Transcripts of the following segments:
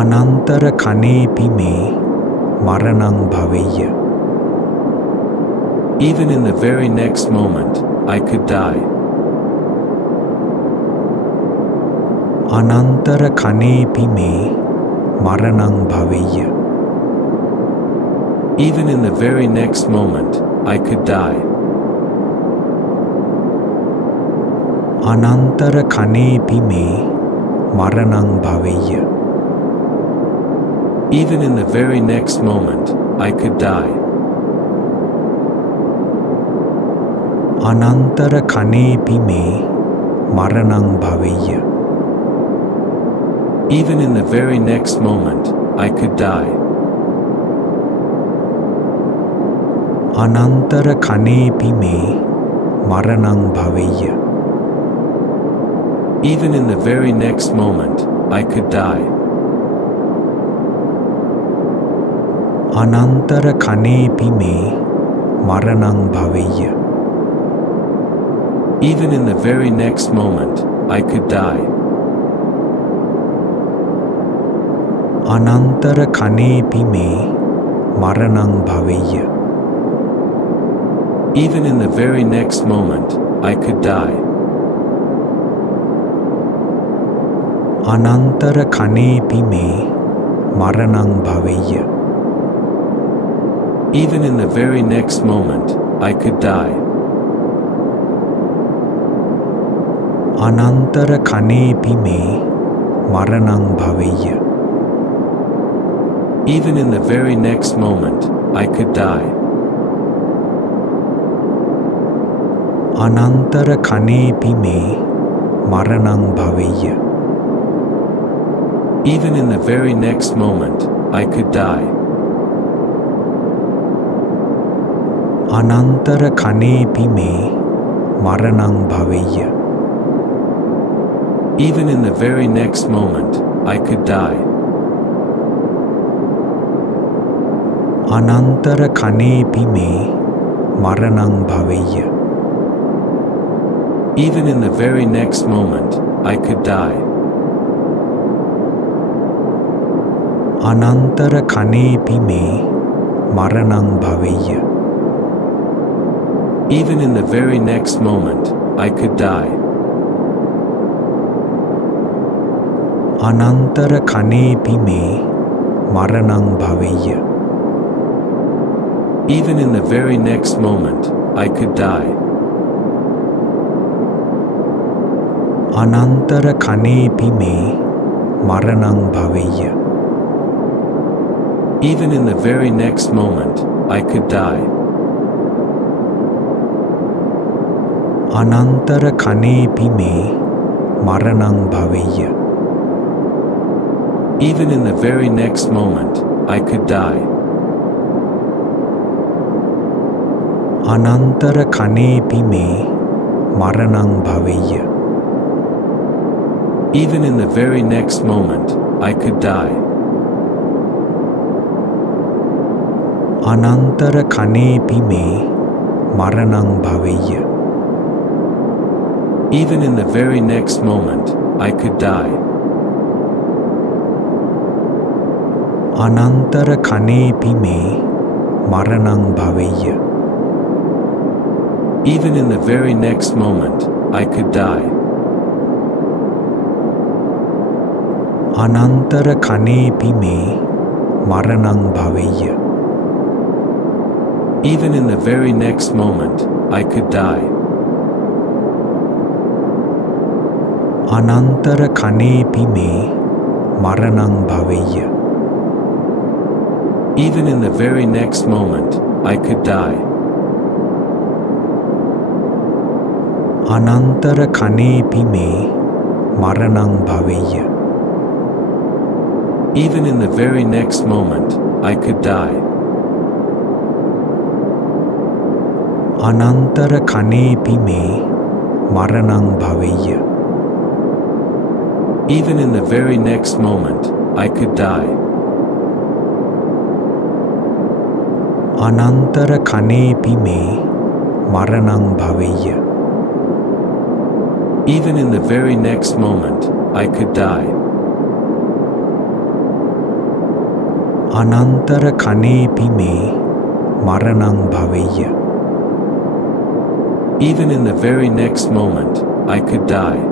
අනන්තර කනේපි මේ මරණං භවෙය්‍ය. Even in the very next moment, I could die. අනන්තර කනේපි මේ මරණං භවෙය්‍ය. Even in the very next moment, I could die. අනන්තර කනේපි මේ මරණං භවෙය්‍ය. Even in the very next moment, I could die. අනන්තර කනේපි මේ මරණං භවෙය්‍ය. Even in the very next moment, I could die. අනන්තර කනේපි මේ මරණං භවෙය්‍ය. Even in the very next moment, I could die. අනන්තර කනේපි මේ මරණං භවෙය්‍ය. Even in the very next moment, I could die. අනන්තර කනේපි මේ මරණං භවෙය්‍ය. Even in the very next moment, I could die. අනන්තර කනේපි මේ මරණං භවෙය්‍ය. Even in the very next moment, I could die. අනන්තර කනේපි මේ මරණං භවෙය්‍ය. Even in the very next moment, I could die. අනන්තර කනේපි මේ මරණං භවෙය්‍ය. Even in the very next moment, I could die. අනන්තර කනේපි මේ මරණං භවෙය්‍ය. Even in the very next moment, I could die. අනන්තර කනේපි මේ මරණං භවෙය්‍ය. Even in the very next moment, I could die. අනන්තර කනේපි මේ මරණං භවෙය්‍ය. Even in the very next moment, I could die. අනන්තර කනේපි මේ මරණං භවෙය්‍ය. Even in the very next moment, I could die. අනන්තර කනේපි මේ මරණං භවෙය්‍ය. Even in the very next moment, I could die. අනන්තර කනේපි මේ මරණං භවෙය්‍ය. Even in the very next moment, I could die. අනන්තර කනේපි මේ මරණං භවෙය්‍ය. Even in the very next moment, I could die. අනන්තර කනේපි මේ මරණං භවෙය්‍ය. Even in the very next moment, I could die. අනන්තර කනේපි මේ මරණං භවෙය්‍ය. Even in the very next moment, I could die. අනන්තර කනේපි මේ මරණං භවෙය්‍ය. Even in the very next moment, I could die. අනන්තර කනේපි මේ මරණං භවෙය්‍ය. Even in the very next moment, I could die. අනන්තර කනේපි මේ මරණං භවෙය්‍ය. Even in the very next moment, I could die. අනන්තර කනේපි මේ මරණං භවෙය්‍ය. Even in the very next moment, I could die. අනන්තර කනේපි මේ මරණං භවෙය්‍ය. Even in the very next moment, I could die. අනන්තර කනේපි මේ මරණං භවෙය්‍ය. Even in the very next moment, I could die.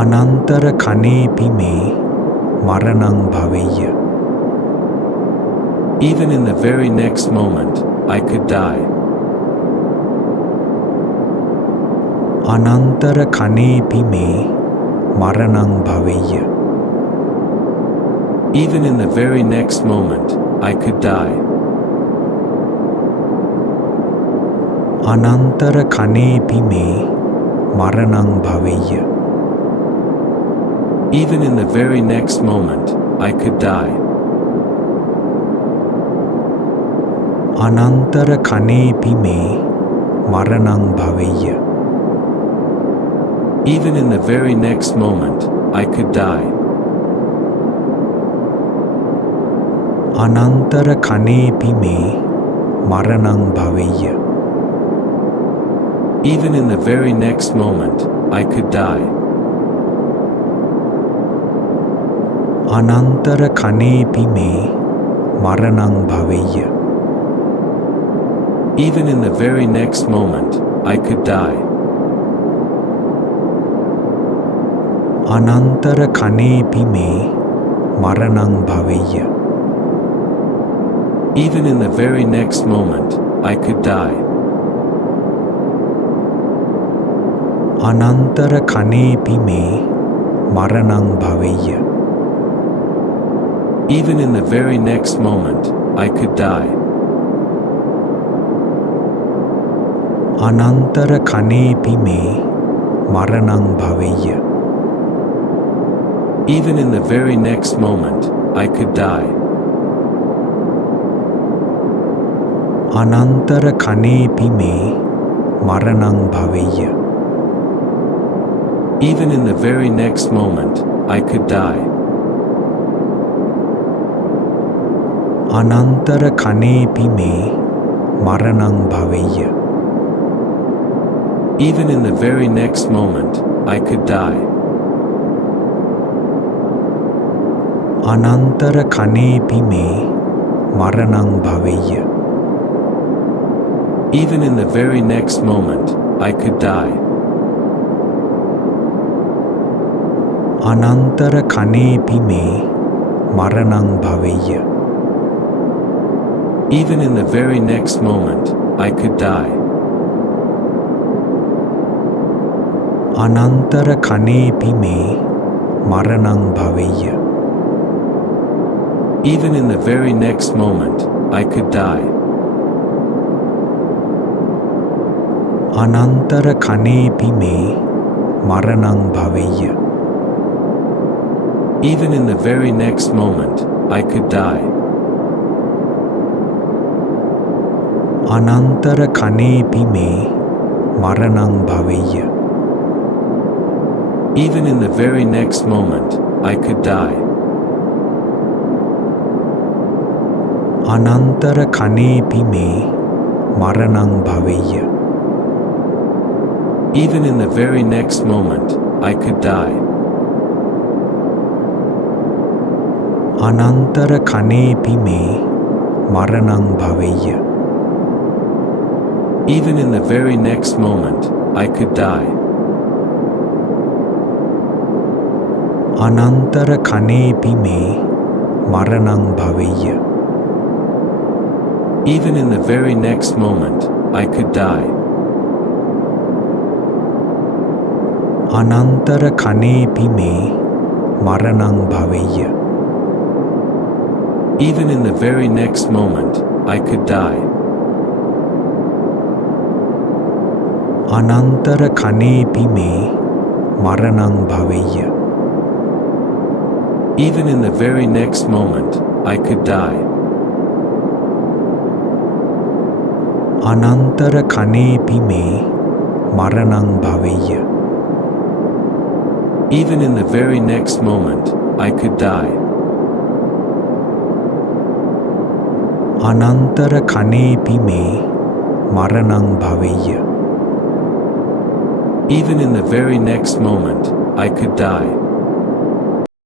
අනන්තර කනේපි මේ මරණං භවෙය්‍ය. Even in the very next moment, I could die. අනන්තර කනේපි මේ මරණං භවෙය්‍ය. Even in the very next moment, I could die. අනන්තර කනේපි මේ මරණං භවෙය්‍ය. Even in the very next moment, I could die. අනන්තර කනේපි මේ මරණං භවෙය්‍ය. Even in the very next moment, I could die. අනන්තර කනේපි මේ මරණං භවෙය්‍ය. Even in the very next moment, I could die. අනන්තර කනේපි මේ මරණං භවෙය්‍ය. Even in the very next moment, I could die. අනන්තර කනේපි මේ මරණං භවෙය්‍ය. Even in the very next moment, I could die. අනන්තර කනේපි මේ මරණං භවෙය්‍ය. Even in the very next moment, I could die. අනන්තර කනේපි මේ මරණං භවෙය්‍ය. Even in the very next moment, I could die. අනන්තර කනේපි මේ මරණං භවෙය්‍ය. Even in the very next moment, I could die. අනන්තර කනේපි මේ මරණං භවෙය්‍ය. Even in the very next moment, I could die. අනන්තර කනේපි මේ මරණං භවෙය්‍ය. Even in the very next moment, I could die. අනන්තර කනේපි මේ මරණං භවෙය්‍ය. Even in the very next moment, I could die. අනන්තර කනේපි මේ මරණං භවෙය්‍ය. Even in the very next moment, I could die. අනන්තර කනේපි මේ මරණං භවෙය්‍ය. Even in the very next moment, I could die. අනන්තර කනේපි මේ මරණං භවෙය්‍ය. Even in the very next moment, I could die. අනන්තර කනේපි මේ මරණං භවෙය්‍ය. Even in the very next moment, I could die. අනන්තර කනේපි මේ මරණං භවෙය්‍ය. Even in the very next moment, I could die. අනන්තර කනේපි මේ මරණං භවෙය්‍ය. Even in the very next moment, I could die. අනන්තර කනේපි මේ මරණං භවෙය්‍ය. Even in the very next moment, I could die. අනන්තර කනේපි මේ මරණං භවෙය්‍ය. Even in the very next moment, I could die. අනන්තර කනේපි මේ මරණං භවෙය්‍ය. Even in the very next moment, I could die. අනන්තර කනේපි මේ මරණං භවෙය්‍ය. Even in the very next moment, I could die.